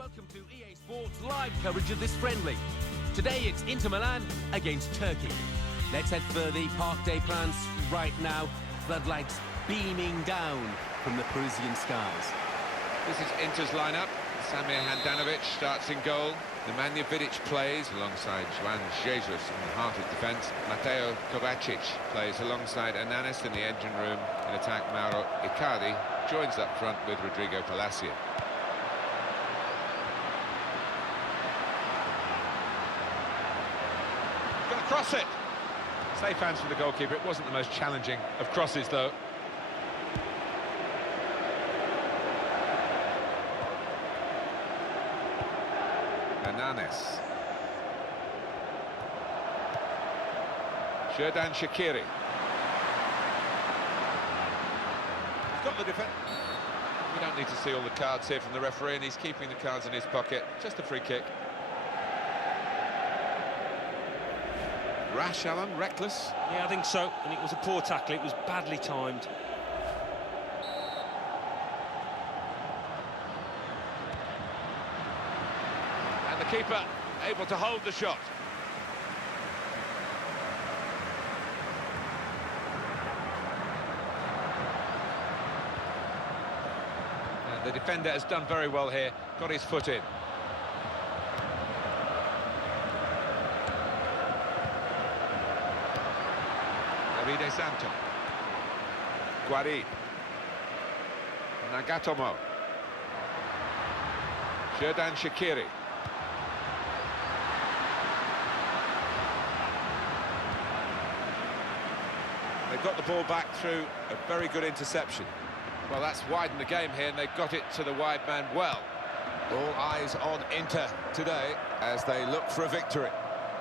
welcome to EA Sports live coverage of this friendly. Today it's Inter Milan against Turkey. Let's head for the Parc des Princes right now. Floodlights beaming down from the Parisian skies. This is Inter's lineup. Samir Handanovic starts in goal. Nemanja Vidic plays alongside Joan Jesus in the heart of defence. Mateo Kovacic plays alongside Hernanes in the engine room. In attack, Mauro Icardi joins up front with Rodrigo Palacio. Going to cross it. Safe hands for the goalkeeper. It wasn't the most challenging of crosses, though. Hernanes. Xherdan Shaqiri. He's got the defence. We don't need to see all the cards here from the referee, and he's keeping the cards in his pocket. Just a free kick. Rash, Alan, reckless? Yeah, I think so, and it was a poor tackle. It was badly timed. And the keeper able to hold the shot. And the defender has done very well here, got his foot in. Davide Santo. Guarin. Nagatomo. Xherdan Shaqiri. They've got the ball back through a very good interception. Well, that's widened the game here, and they've got it to the wide man well. All eyes on Inter today as they look for a victory.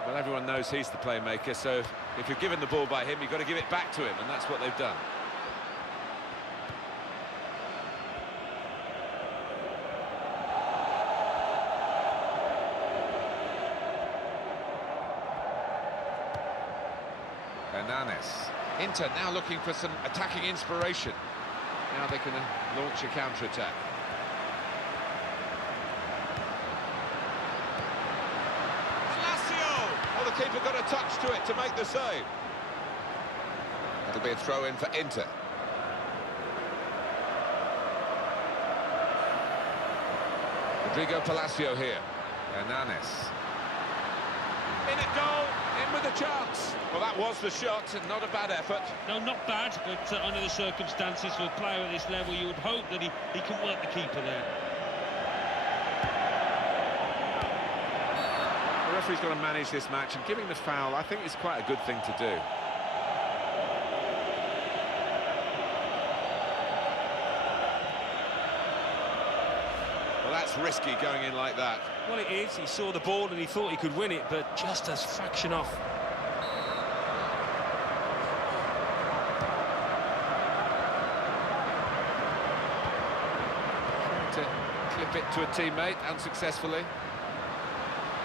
Well, everyone knows he's the playmaker, so if you're given the ball by him, you've got to give it back to him, and that's what they've done. Hernanes. Inter now looking for some attacking inspiration. Now they can launch a counter-attack. Oh, the keeper got a touch to it to make the save. That'll be a throw-in for Inter. Rodrigo Palacio here. Hernanes. In at goal, in with a chance. Well, that was the shot, and not a bad effort. No, not bad, but under the circumstances for a player at this level, you would hope that he can work the keeper there. The referee's got to manage this match, and giving the foul, I think, is quite a good thing to do. Well, that's risky going in like that. Well, it is. He saw the ball and he thought he could win it, but just a fraction off. To clip it to a teammate unsuccessfully.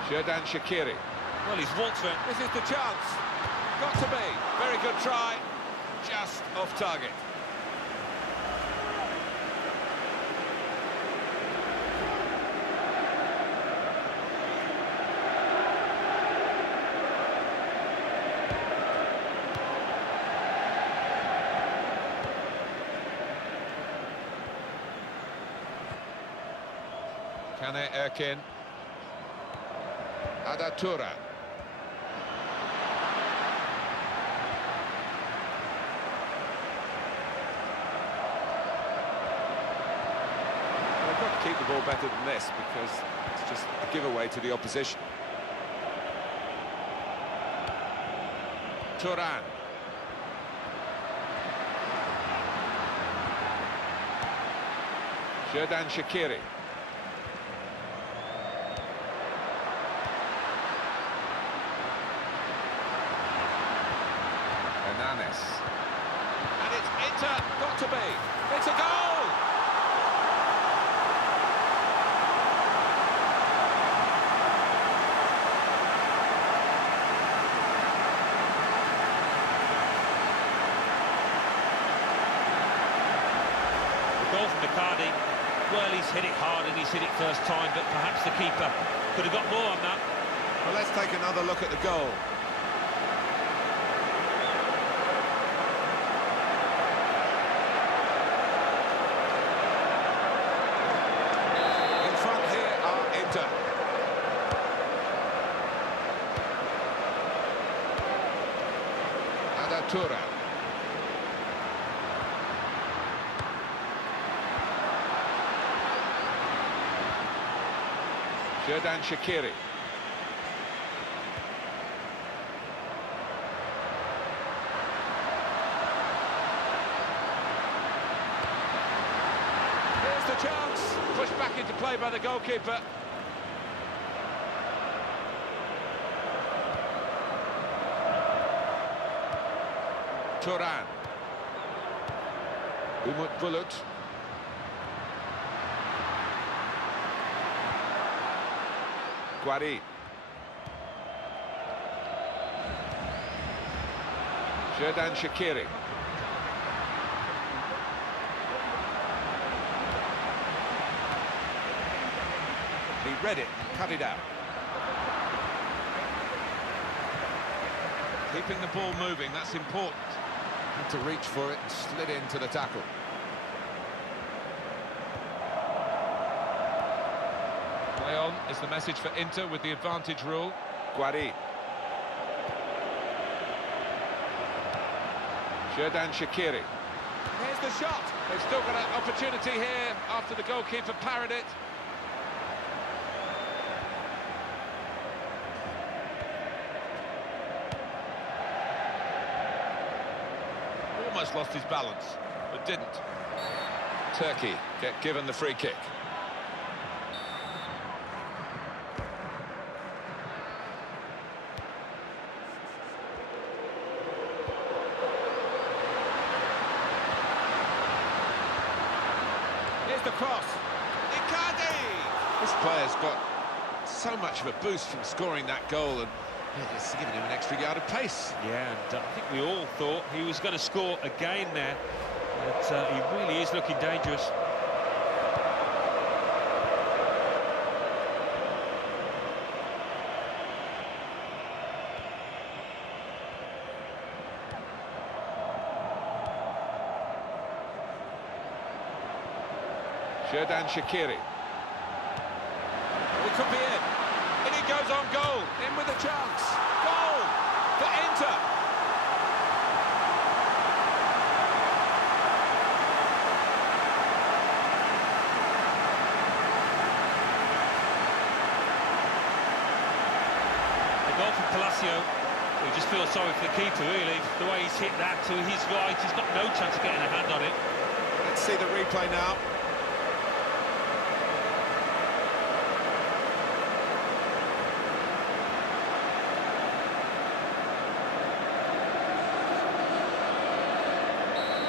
Xherdan Shaqiri. Well, he's walked for it. This is the chance. Got to be. Very good try. Just off target. Kane Erkin. Adatura. They've got to keep the ball better than this because it's just a giveaway to the opposition. Turan. Xherdan Shaqiri. Hernanes. And it's Inter, got to be. It's a goal! The goal from Icardi Well, he's hit it hard and he's hit it first time, but perhaps the keeper could have got more on that. Well, let's take another look at the goal. In front here are Inter. Adatura. Xherdan Shaqiri. Here's the chance. Pushed back into play by the goalkeeper. Turan. Umut Bulut. Guarin. Xherdan Shaqiri. He read it, cut it out. Keeping the ball moving, that's important. Had to reach for it, slid into the tackle. Play on is the message for Inter with the advantage rule. Guarin. Xherdan Shaqiri. Here's the shot. They've still got an opportunity here after the goalkeeper parried it. Almost lost his balance, but didn't. Turkey get given the free kick. Here's the cross. Icardi! This player's got so much of a boost from scoring that goal, and it's given him an extra yard of pace. Yeah, and I think we all thought he was going to score again there, but he really is looking dangerous. Xherdan Shaqiri. It could be in. And he goes on goal. In with a chance. Goal for Inter. The goal from Palacio. We just feel sorry for the keeper, really. The way he's hit that to his right, he's got no chance of getting a hand on it. Let's see the replay now.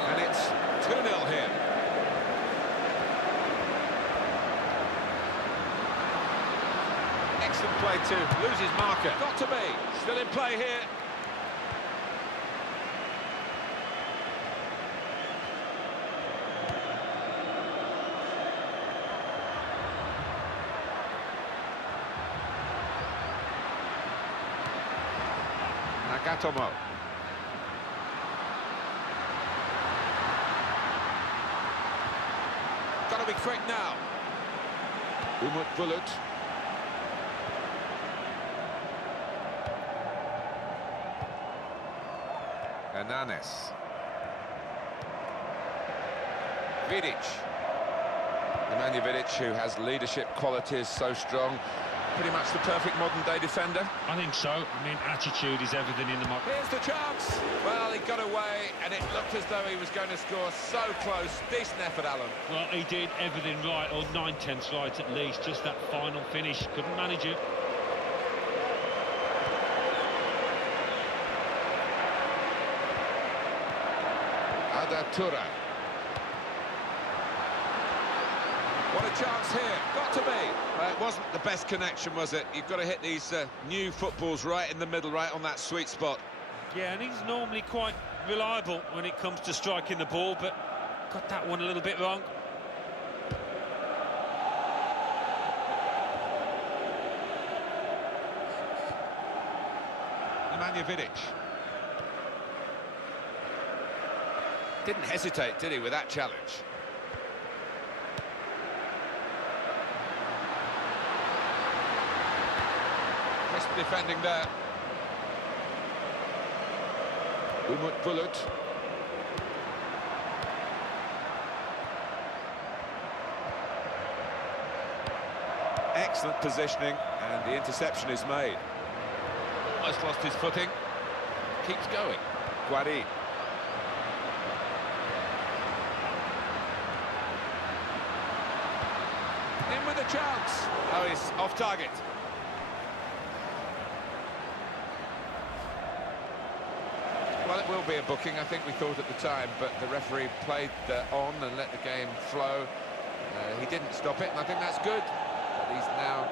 And it's 2-0 here. Excellent play to lose his marker. Got to be. Still in play here. Nagatomo. Got to be quick now. Umut Bulut. Hernanes. Vidic. Nemanja Vidic, who has leadership qualities so strong. Pretty much the perfect modern-day defender. I think so. I mean, attitude is everything in the mock. Here's the chance. Well, he got away, and it looked as though he was going to score. So close. Decent effort, Alan. Well, he did everything right, or 9/10 right at least. Just that final finish. Couldn't manage it. Adatura. What a chance here. Got to be. It wasn't the best connection, was it? You've got to hit these new footballs right in the middle, right on that sweet spot. Yeah, and he's normally quite reliable when it comes to striking the ball, but got that one a little bit wrong. Nemanja Vidic. Didn't hesitate, did he, with that challenge? Crisp defending there. Umut Bulut. Excellent positioning, and the interception is made. Almost lost his footing. Keeps going. Guari. In with a chance. Oh, he's off target. Well, it will be a booking, I think we thought at the time, but the referee played on and let the game flow. He didn't stop it, and I think that's good. But he's now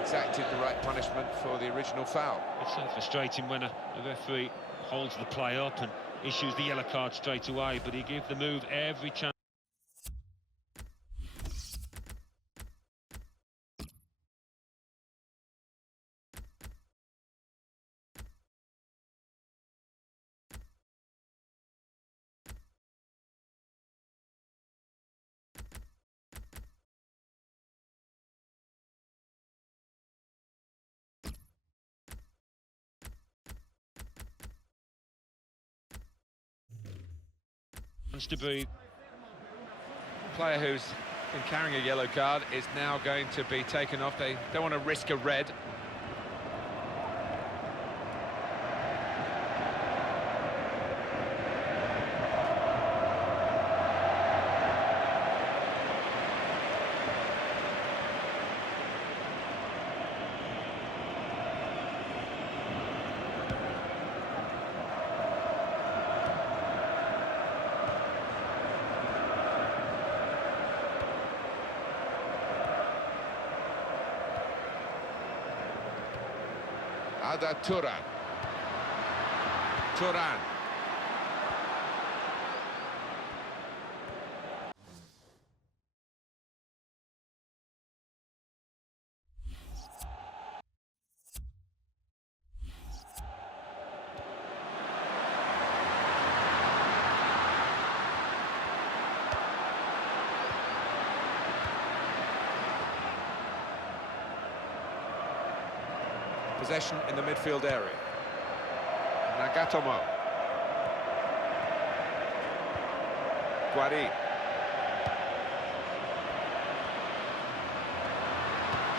exacted the right punishment for the original foul. It's so frustrating when a referee holds the play up and issues the yellow card straight away, but he gave the move every chance. To be Player who's been carrying a yellow card is now going to be taken off. They don't want to risk a red. Ada Turan. Turan. Possession in the midfield area. Nagatomo. Guari.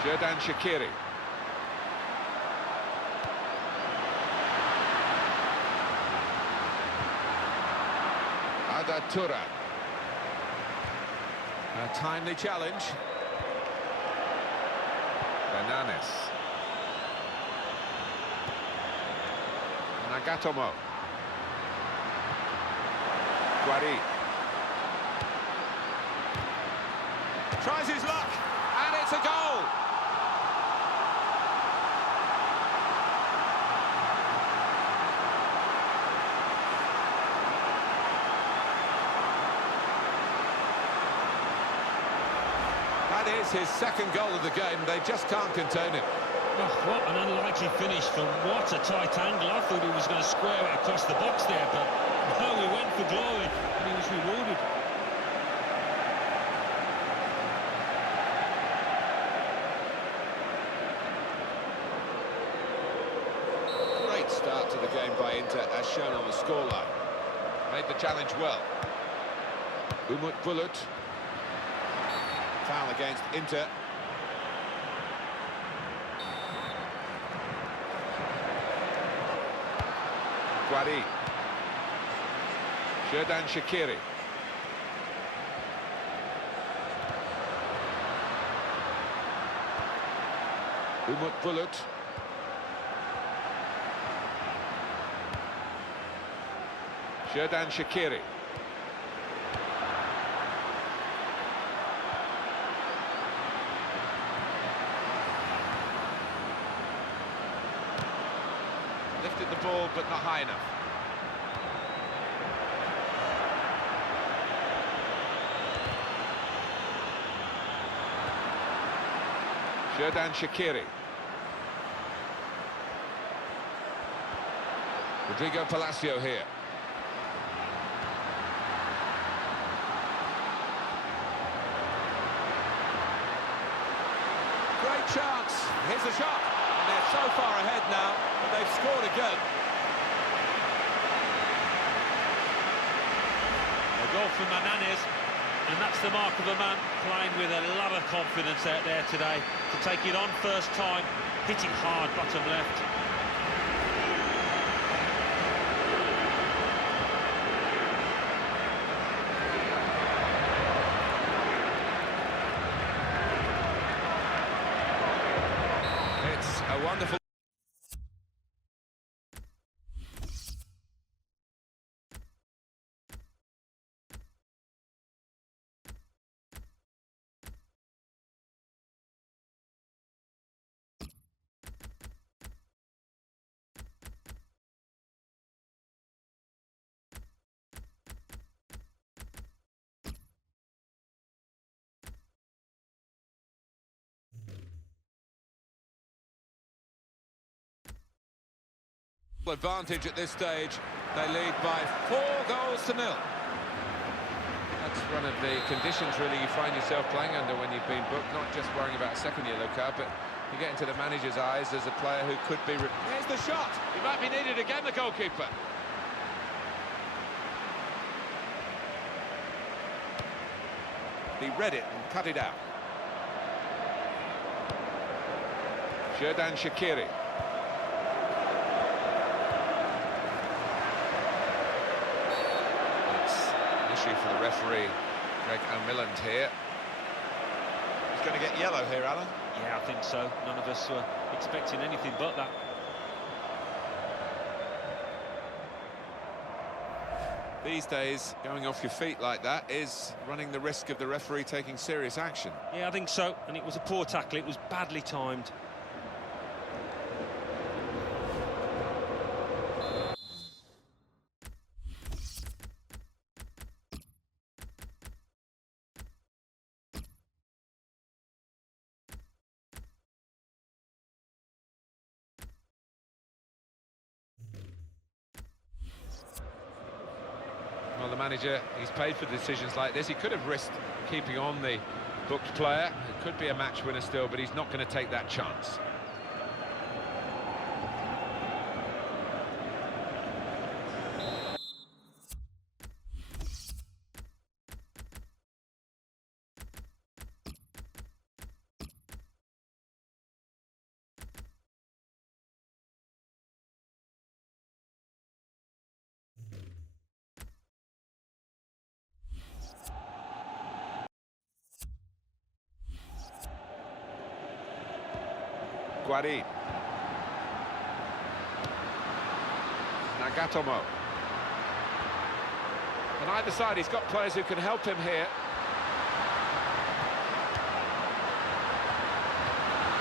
Xherdan Shaqiri. Ada Turan. A timely challenge. Bananas. Nagatomo. Guari. Tries his luck, and it's a goal! That is his second goal of the game. They just can't contain him. Oh, what an unlikely finish from what a tight angle. I thought he was going to square it across the box there, but no, he went for glory and he was rewarded. Great start to the game by Inter, as shown on the scoreline. Made the challenge well. Umut Bulut. Foul against Inter. Guari. Xherdan Shaqiri. Umut Bulut. Xherdan Shaqiri. Lifted the ball, but not high enough. Xherdan Shaqiri. Rodrigo Palacio here. Great chance. Here's the shot. And they're so far ahead now, but they've scored again. A goal from Mananes, and that's the mark of a man playing with a lot of confidence out there today. To take it on first time, hitting hard bottom left. It's a wonderful... advantage at this stage. They lead by 4 goals to 0. That's one of the conditions really you find yourself playing under when you've been booked, not just worrying about a second yellow card, but you get into the manager's eyes as a player who could be... Here's the shot! He might be needed again, the goalkeeper. He read it and cut it out. Xherdan Shaqiri. For the referee, Greg O'Milland here. He's going to get yellow here, Alan. Yeah, I think so. None of us were expecting anything but that. These days, going off your feet like that is running the risk of the referee taking serious action. Yeah, I think so. And it was a poor tackle. It was badly timed. Well, the manager, he's paid for decisions like this. He could have risked keeping on the booked player. It could be a match winner still, but he's not going to take that chance. Guarin. Nagatomo. On either side, he's got players who can help him here.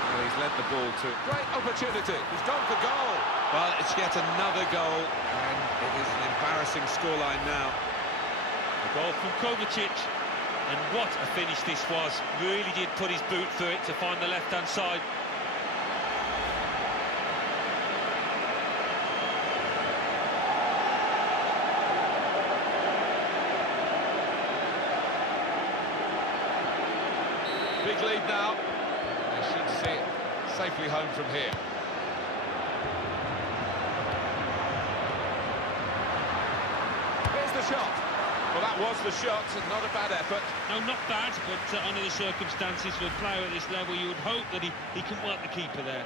Well, he's led the ball to great opportunity. He's gone for goal. Well, it's yet another goal, and it is an embarrassing scoreline now. A goal from Kovacic, and what a finish this was. Really did put his boot through it to find the left-hand side. Big lead now. They should see it safely home from here. Here's the shot. Well, that was the shot, and not a bad effort. No, not bad, but under the circumstances for a player at this level, you would hope that he can work the keeper there.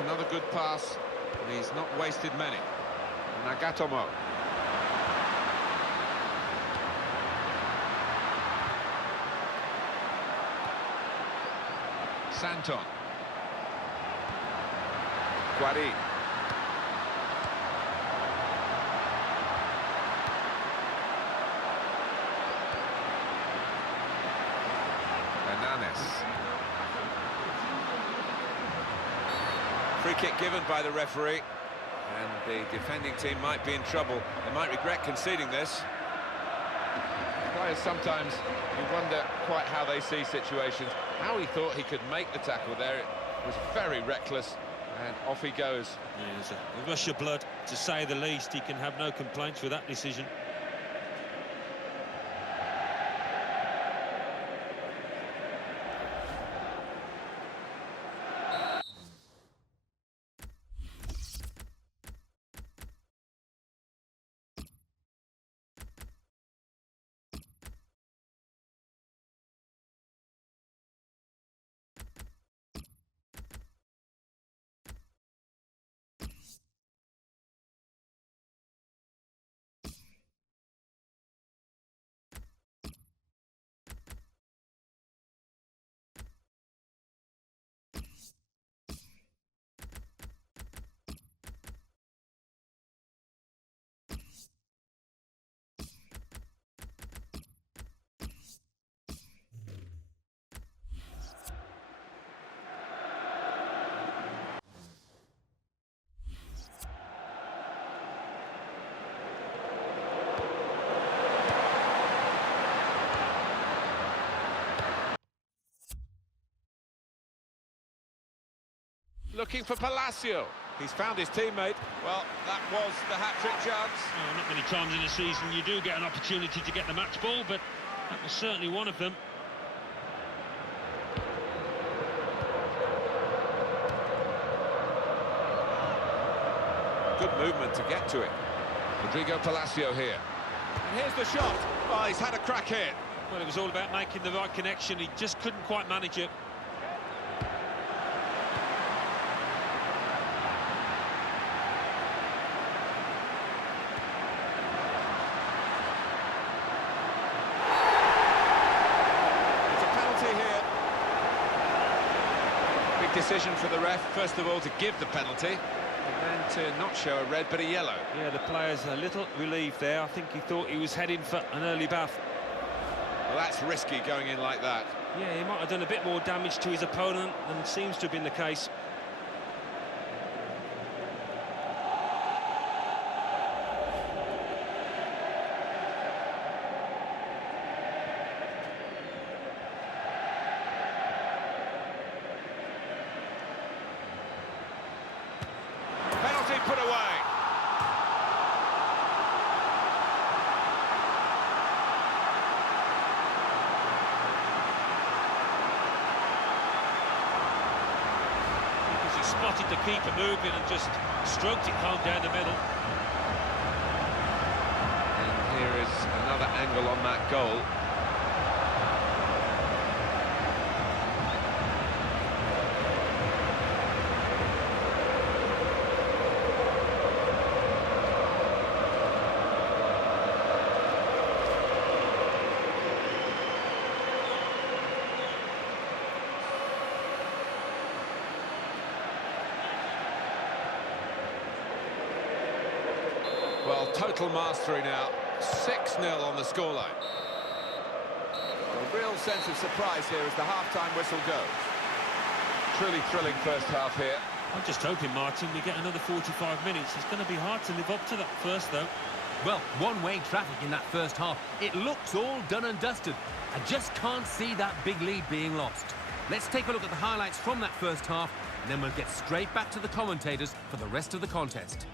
Another good pass, and he's not wasted many. Nagatomo. Santon. Guarin. Hernanes. Free kick given by the referee. And the defending team might be in trouble. They might regret conceding this. Players sometimes, you wonder quite how they see situations. How he thought he could make the tackle there. It was very reckless, and off he goes. Yeah, there's a rush of blood, to say the least. He can have no complaints with that decision. Looking for Palacio. He's found his teammate. Well, that was the hat-trick chance. Oh, not many times in a season you do get an opportunity to get the match ball, but that was certainly one of them. Good movement to get to it. Rodrigo Palacio here. And here's the shot. Oh, he's had a crack here. Well, it was all about making the right connection. He just couldn't quite manage it. Decision for the ref, first of all, to give the penalty, and then to not show a red but a yellow. Yeah, the player's a little relieved there. I think he thought he was heading for an early bath. Well, that's risky going in like that. Yeah, he might have done a bit more damage to his opponent than seems to have been the case. Put away. Because he spotted the keeper moving and just stroked it home down the middle. And here is another angle on that goal. Well, total mastery now. 6-0 on the scoreline. A real sense of surprise here as the half-time whistle goes. Truly thrilling first half here. I'm just hoping, Martin, we get another 45 minutes. It's going to be hard to live up to that first, though. Well, one-way traffic in that first half. It looks all done and dusted. I just can't see that big lead being lost. Let's take a look at the highlights from that first half, and then we'll get straight back to the commentators for the rest of the contest.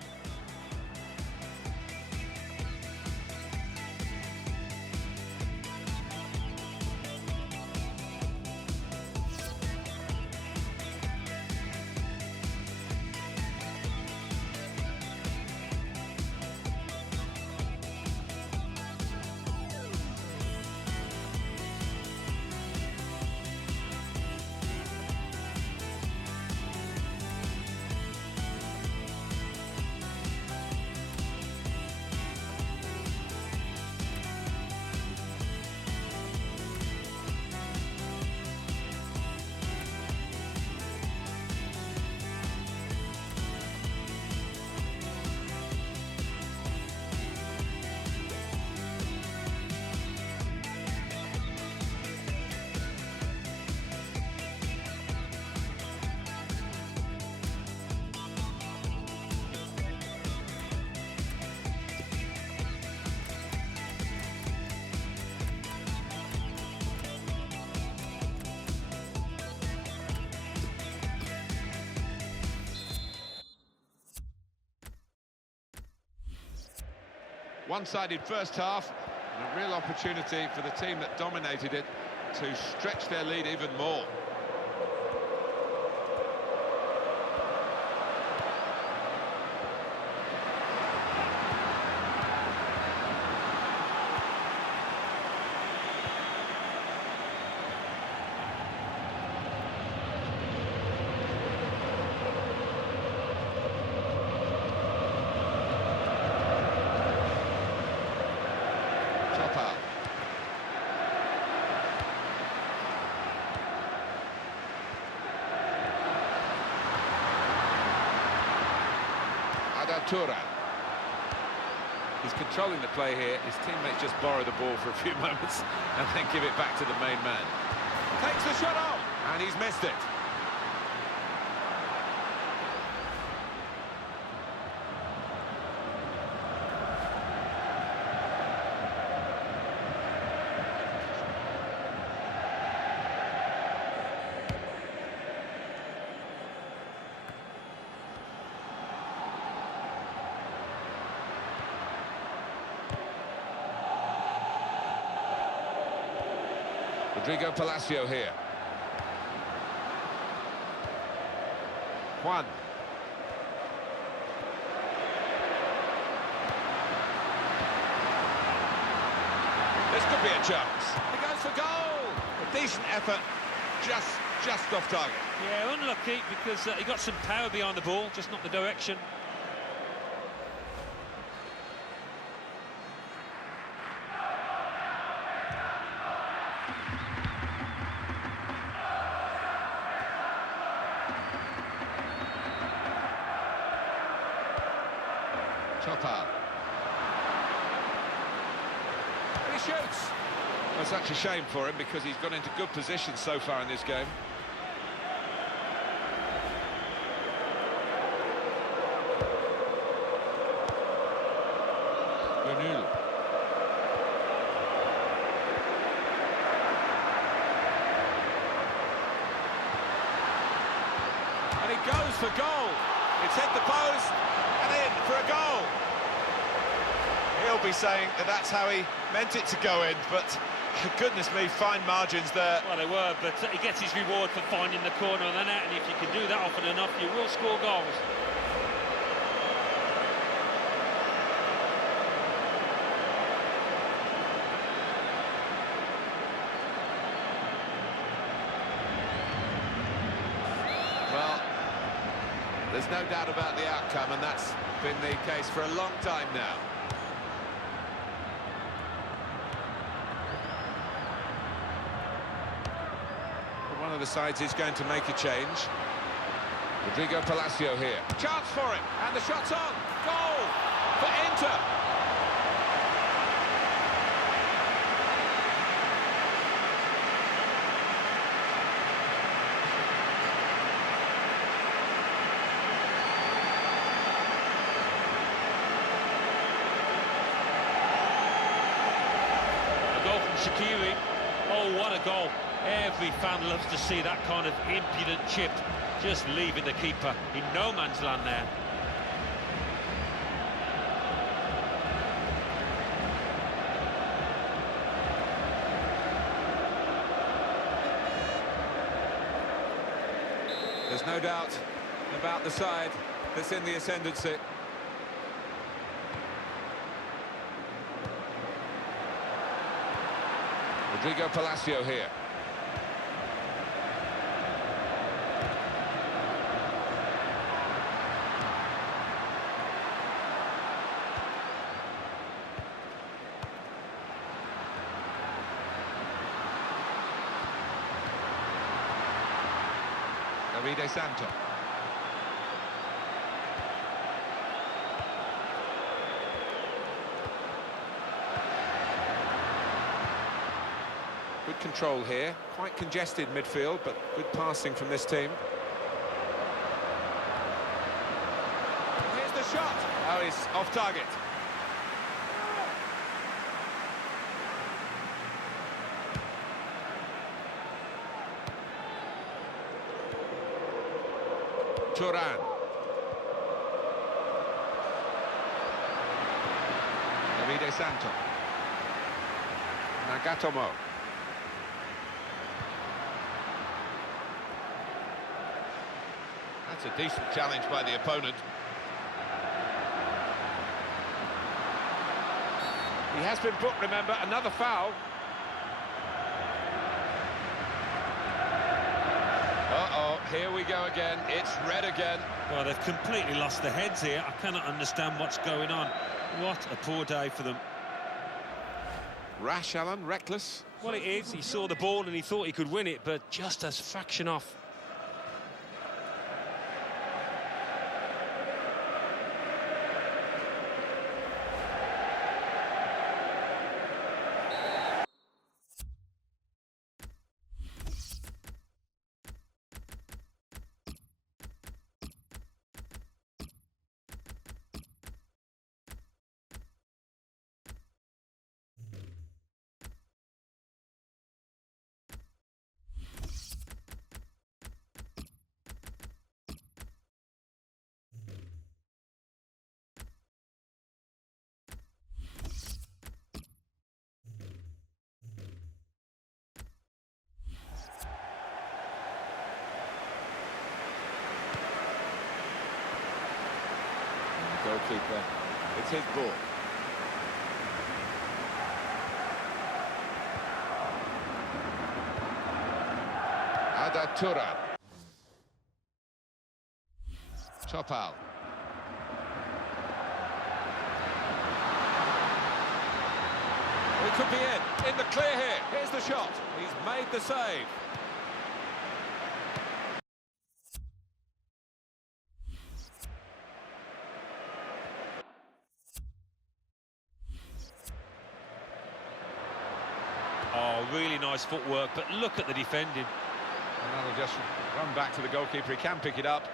One-sided first half, and a real opportunity for the team that dominated it to stretch their lead even more. Turan. He's controlling the play here. His teammates just borrow the ball for a few moments and then give it back to the main man. Takes the shot off, and he's missed it. Rodrigo Palacio here. Juan. This could be a chance. He goes for goal. A decent effort, just off target. Yeah, unlucky because he got some power behind the ball, just not the direction. Topal. And he shoots. Well, such a shame for him because he's got into good position so far in this game. Gönül. And he goes for goal. It's hit the post and in for a goal. He'll be saying that that's how he meant it to go in, but goodness me, fine margins there. Well, they were, but he gets his reward for finding the corner of the net, and if you can do that often enough, you will score goals. Well, there's no doubt about the outcome, and that's been the case for a long time now. One of the sides is going to make a change. Rodrigo Palacio here. Chance for him, and the shot's on. Goal for Inter. A goal from Shaqiri. Oh, what a goal. Every fan loves to see that kind of impudent chip just leaving the keeper in no man's land there. There's no doubt about the side that's in the ascendancy. Rodrigo Palacio here. Davide Santo. Good control here, quite congested midfield, but good passing from this team. Here's the shot. Oh, he's off target. Turan. Davide Santo. Nagatomo. That's a decent challenge by the opponent. He has been booked, remember, another foul. Uh-oh, here we go again. It's red again. Well, they've completely lost their heads here. I cannot understand what's going on. What a poor day for them. Rash, Alan, reckless. Well, it is. He saw the ball and he thought he could win it, but just a fraction off. Goalkeeper, it's his ball. Adatura. Topal. It could be in the clear here. Here's the shot. He's made the save. Oh, really nice footwork, but look at the defending. And that'll just run back to the goalkeeper. He can pick it up.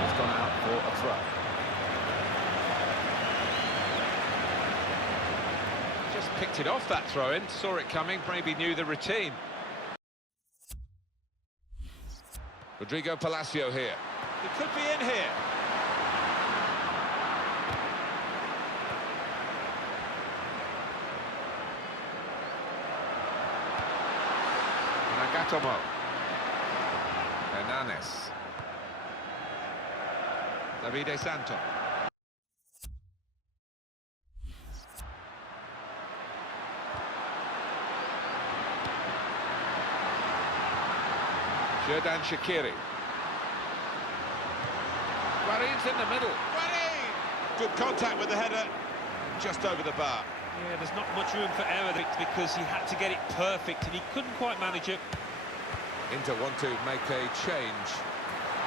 He's gone out for a throw. Just picked it off, that throw-in. Saw it coming, maybe knew the routine. Rodrigo Palacio here. He could be in here. Nagatomo. Hernanes. Davide Santo. Xherdan Shaqiri. Guarin's in the middle. Guarin! Good contact with the header, just over the bar. Yeah, there's not much room for error because he had to get it perfect and he couldn't quite manage it. Inter want to make a change.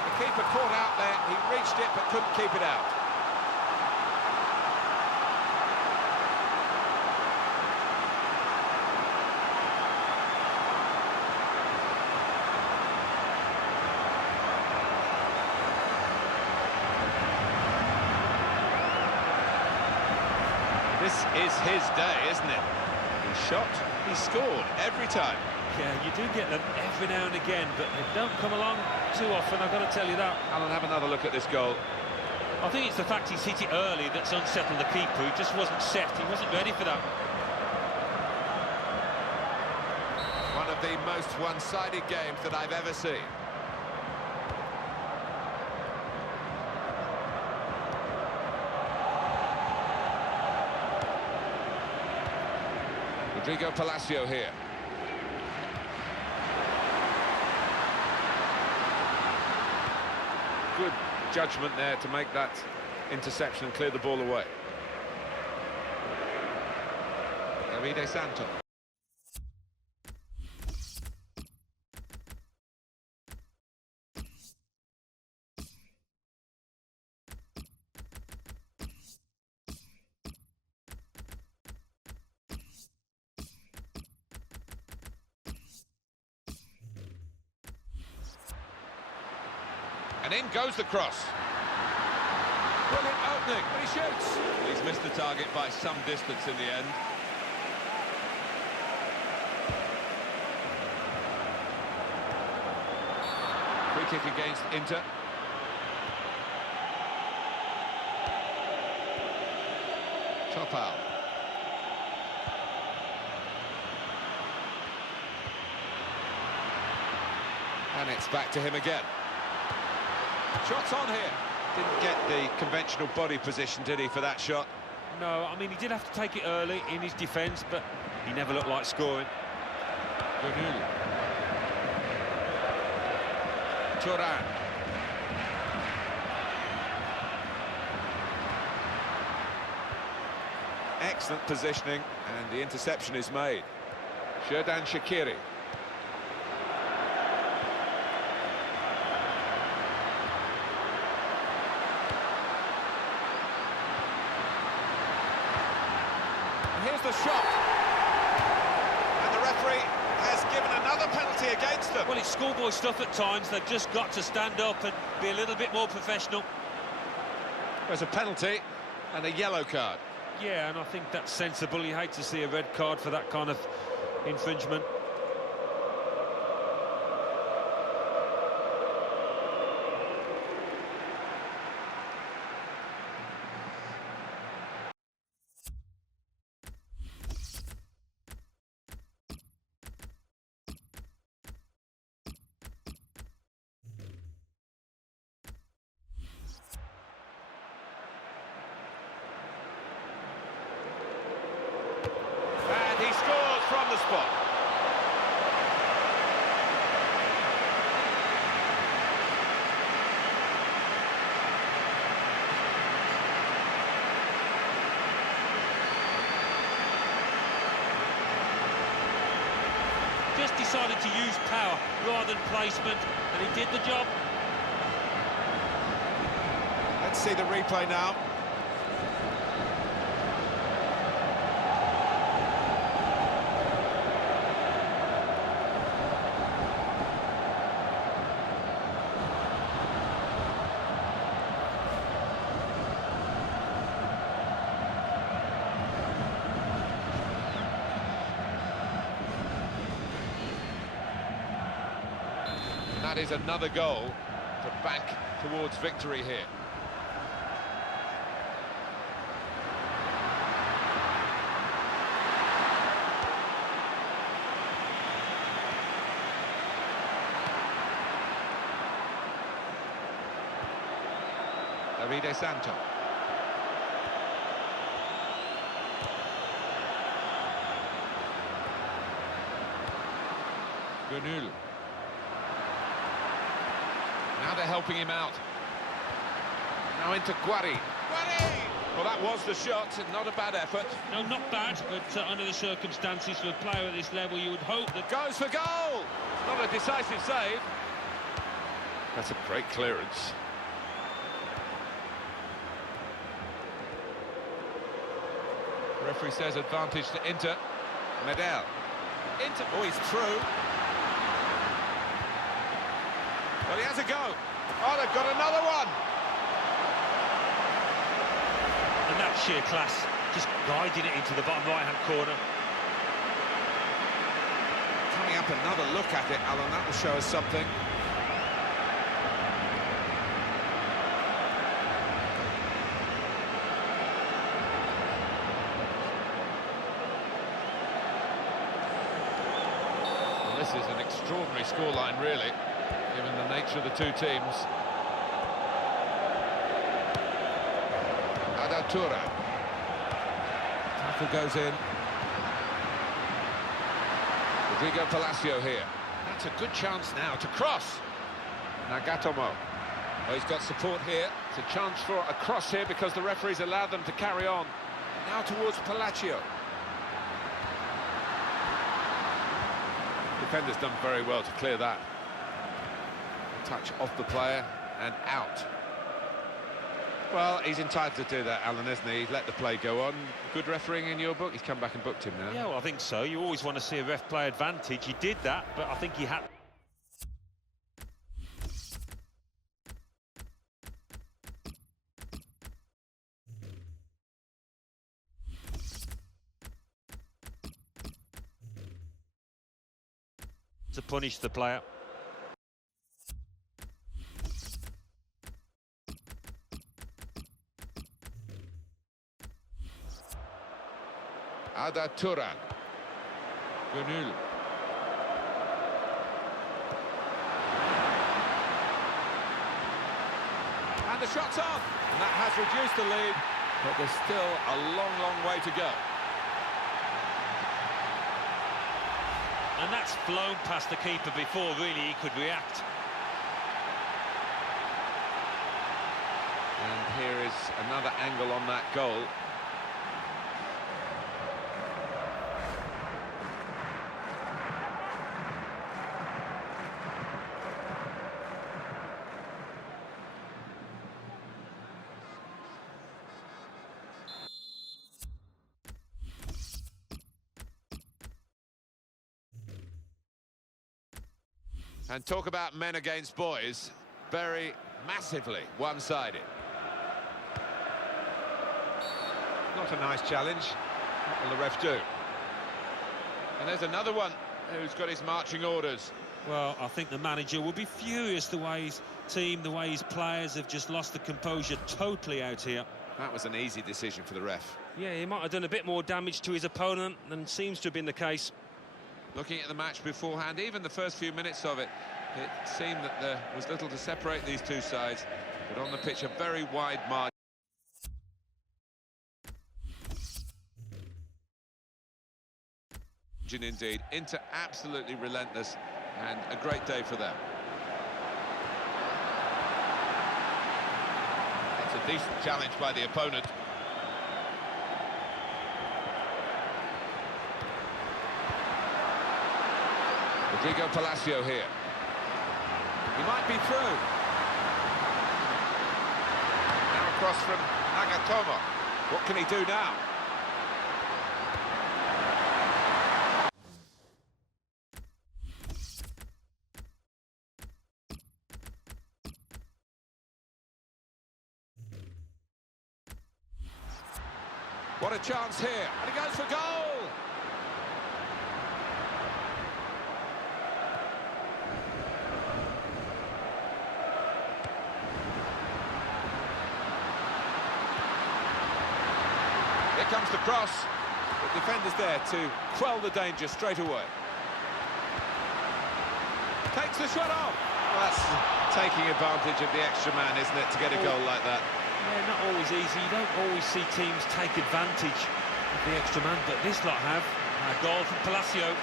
The keeper caught out there, he reached it but couldn't keep it out. This is his day, isn't it? He shot, he scored every time. Yeah, you do get them every now and again, but they don't come along too often, I've got to tell you that. Alan, have another look at this goal. I think it's the fact he's hit it early that's unsettled the keeper. He just wasn't set, he wasn't ready for that. One of the most one-sided games that I've ever seen. Rodrigo Palacio here. Good judgment there to make that interception and clear the ball away. Davide Santo. And in goes the cross. Brilliant opening, but he shoots. He's missed the target by some distance in the end. Free kick against Inter. Topal. And it's back to him again. Shots on here. Didn't get the conventional body position, did he, for that shot? No, I mean, he did have to take it early in his defence, but he never looked like scoring. Turan. Excellent positioning, and the interception is made. Xherdan Shaqiri. And here's the shot. And the referee has given another penalty against them. Well, it's schoolboy stuff at times. They've just got to stand up and be a little bit more professional. There's a penalty and a yellow card. Yeah, and I think that's sensible. You hate to see a red card for that kind of infringement. And he scores from the spot. Just decided to use power rather than placement, and he did the job. Let's see the replay now. That is another goal to bank towards victory here. Davide Santo. Gönül. Now they're helping him out. Now into Guari. Guari! Well, that was the shot, not a bad effort. No, not bad, but under the circumstances for a player at this level, you would hope that... Goes for goal! It's not a decisive save. That's a great clearance. Referee says advantage to Inter. Medel. Inter. Oh, he's through. Well, he has a go. Oh, they've got another one. And that's sheer class, just guiding it into the bottom right-hand corner. Coming up, another look at it, Alan. That will show us something. Well, this is an extraordinary scoreline, really, given the nature of the two teams. Adatura. Tackle goes in. Rodrigo Palacio here. That's a good chance now to cross. Nagatomo. Well, he's got support here. It's a chance for a cross here because the referees allowed them to carry on. Now towards Palacio. Defender's done very well to clear that. Touch off the player and out. Well, he's entitled to do that, Alan, isn't he? He's let the play go on. Good refereeing in your book. He's come back and booked him now. Yeah, well, I think so. You always want to see a ref play advantage. He did that, but I think he had... to punish the player. Arda Turan. Gönül. And the shot's on. And that has reduced the lead, but there's still a long, long way to go. And that's flown past the keeper before, really, he could react. And here is another angle on that goal. And talk about men against boys, very massively one-sided. Not a nice challenge. What will the ref do? And there's another one who's got his marching orders. Well, I think the manager will be furious the way his team, the way his players have just lost the composure totally out here. That was an easy decision for the ref. Yeah, he might have done a bit more damage to his opponent than seems to have been the case. Looking at the match beforehand, even the first few minutes of it, it seemed that there was little to separate these two sides, but on the pitch a very wide margin. Indeed, Inter absolutely relentless, and a great day for them. It's a decent challenge by the opponent. Rodrigo Palacio here. He might be through. Now across from Nagatomo. What can he do now? What a chance here. And he goes for goal! Here comes the cross. The defender's there to quell the danger straight away. Takes the shot off. Well, that's taking advantage of the extra man, isn't it, to get a goal like that? Yeah, not always easy. You don't always see teams take advantage of the extra man, but this lot have. A goal from Palacio,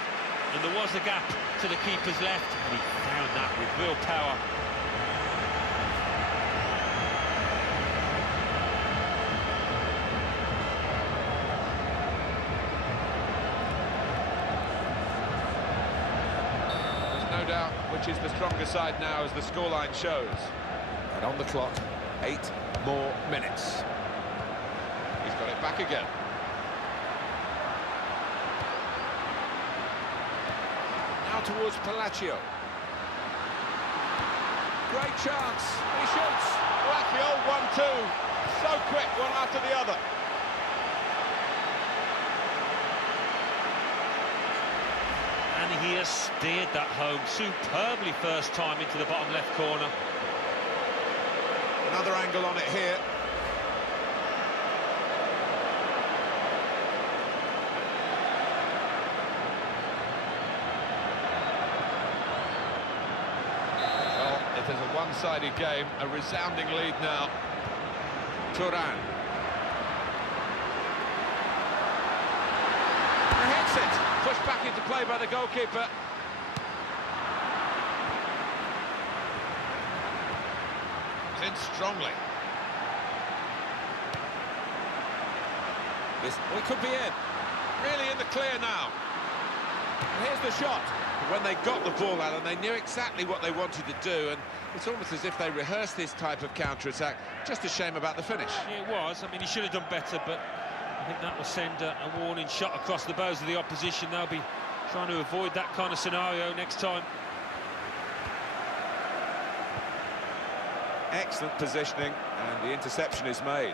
and there was a gap to the keeper's left, and he found that with real power. There's no doubt which is the stronger side now, as the scoreline shows. And on the clock, 8 more minutes. He's got it back again. Now towards Palacio. Great chance. He shoots. Well, that's the old 1-2. So quick, one after the other. And he has steered that home superbly first time into the bottom left corner. Another angle on it here. Well, it is a one-sided game, a resounding lead now. Turan. He hits it. Pushed back into play by the goalkeeper. In strongly. Well, it could be in. Really in the clear now. And here's the shot. When they got the ball out, and they knew exactly what they wanted to do, and it's almost as if they rehearsed this type of counter-attack. Just a shame about the finish. Yeah, it was. I mean, he should have done better, but I think that will send a warning shot across the bows of the opposition. They'll be trying to avoid that kind of scenario next time. Excellent positioning, and the interception is made.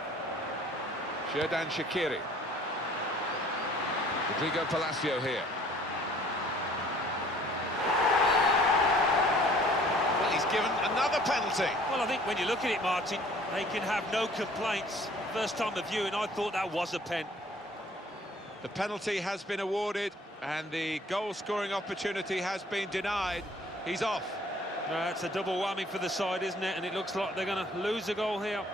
Xherdan Shaqiri. Rodrigo Palacio here. Well, he's given another penalty. Well, I think when you look at it, Martin, they can have no complaints. First time of viewing, I thought that was a pen. The penalty has been awarded and the goal-scoring opportunity has been denied. He's off. It's a double whammy for the side, isn't it? And it looks like they're going to lose a goal here.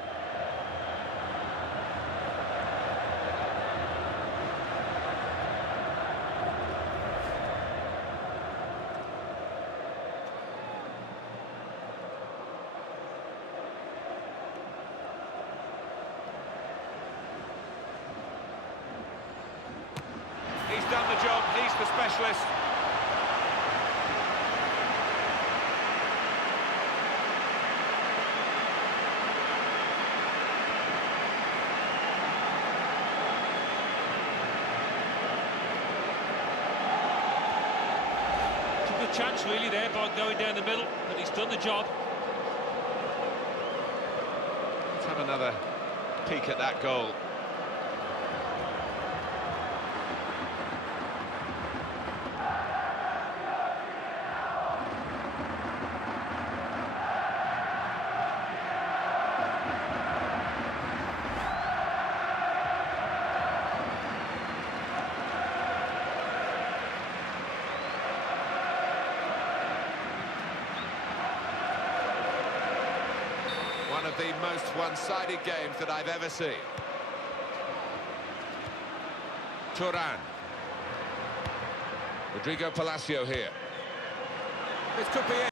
He's done the job, he's the specialist. It's a good chance really there by going down the middle, but he's done the job. Let's have another peek at that goal. One of the most one-sided games that I've ever seen. Turan. Rodrigo Palacio here. This could be it.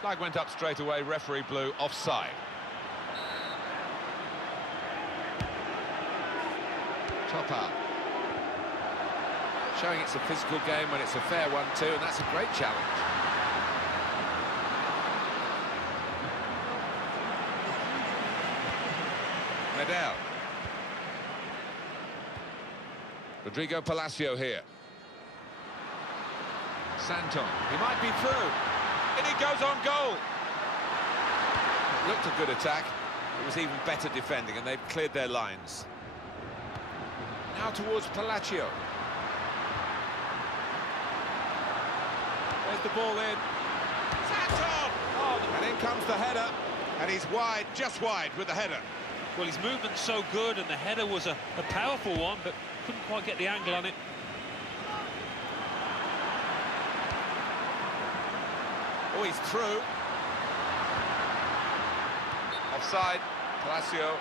Flag went up straight away, referee blew offside. Top up. Showing it's a physical game when it's a fair one too, and that's a great challenge. Medel. Rodrigo Palacio here. Santon. He might be through. And he goes on goal. It looked a good attack. It was even better defending, and they've cleared their lines. Now towards Palacio. There's the ball in. Santon! Oh, and in comes the header. And he's wide, just wide with the header. Well, his movement's so good, and the header was a powerful one, but couldn't quite get the angle on it. Oh, he's through. Offside, Palacio.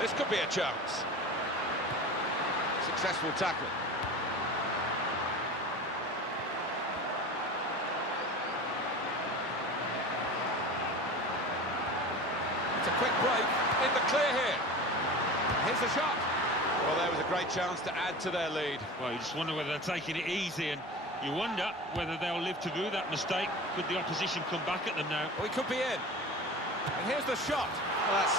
This could be a chance. Successful tackle. It's a quick break in the clear here. Here's the shot. Well, there was a great chance to add to their lead. Well, you just wonder whether they're taking it easy, and you wonder whether they'll live to do that mistake. Could the opposition come back at them now? Well, he could be in. And here's the shot. Well, that's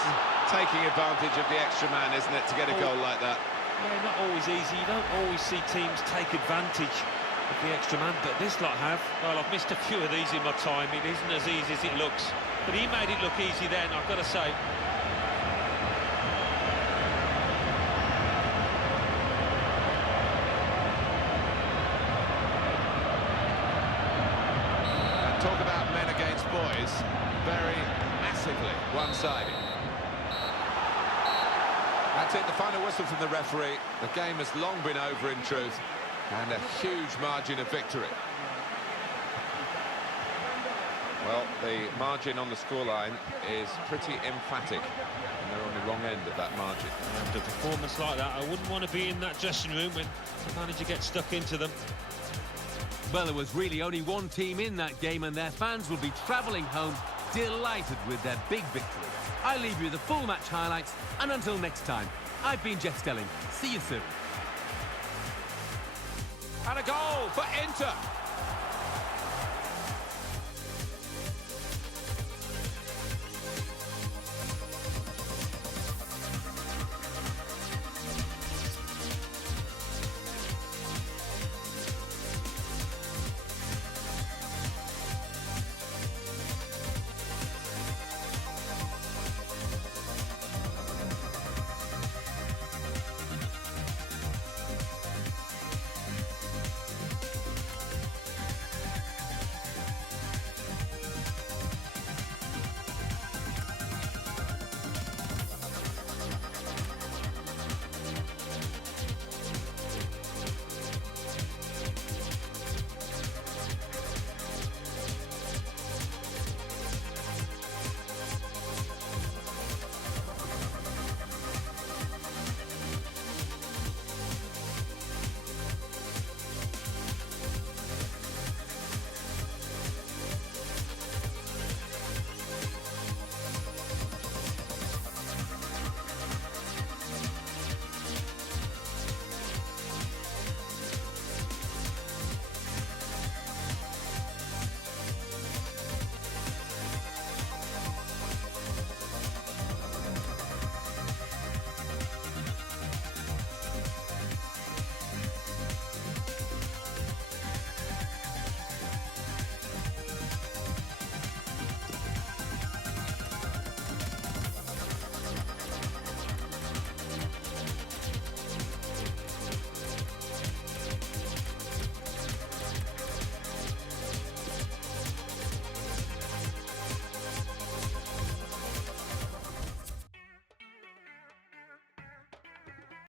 taking advantage of the extra man, isn't it, to get a goal like that? Yeah, not always easy. You don't always see teams take advantage of the extra man, but this lot have. Well, I've missed a few of these in my time. It isn't as easy as it looks. But he made it look easy then, I've got to say. And talk about men against boys. Very massively one-sided. That's it, the final whistle from the referee. The game has long been over in truth, and a huge margin of victory. Well, the margin on the scoreline is pretty emphatic, and they're on the wrong end of that margin. After a performance like that, I wouldn't want to be in that dressing room when the manager gets stuck into them. Well, there was really only one team in that game, and their fans will be travelling home delighted with their big victory. I leave you the full match highlights, and until next time, I've been Jeff Stelling. See you soon. And a goal for Inter.